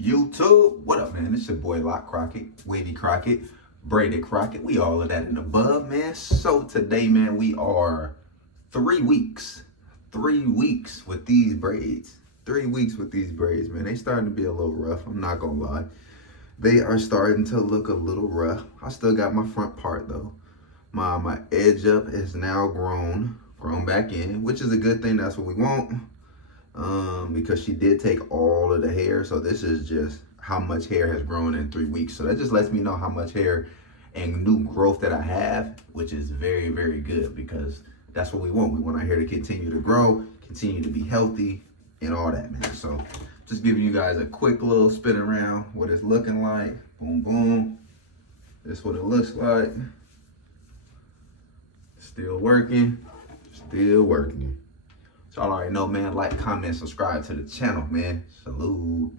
YouTube, what up, man? It's your boy Lock Crockett, Wavy Crockett, Braided Crockett. We all of that and above, man. So today, man, we are 3 weeks with these braids. 3 weeks with these braids, man. They starting to be a little rough. I'm not gonna lie. They are starting to look a little rough. I still got my front part though. My edge up is now grown back in, which is a good thing. That's what we want. Because she did take all of the hair, so this is just how much hair has grown in 3 weeks. So that just lets me know how much hair and new growth that I have, which is very, very good, because that's what we want. We want our hair to continue to grow, continue to be healthy, and all that, man. So just giving you guys a quick little spin around what it's looking like. Boom, boom. This is what it looks like. Still working, still working. So y'all already know, man. Like, comment, subscribe to the channel, man. Salute.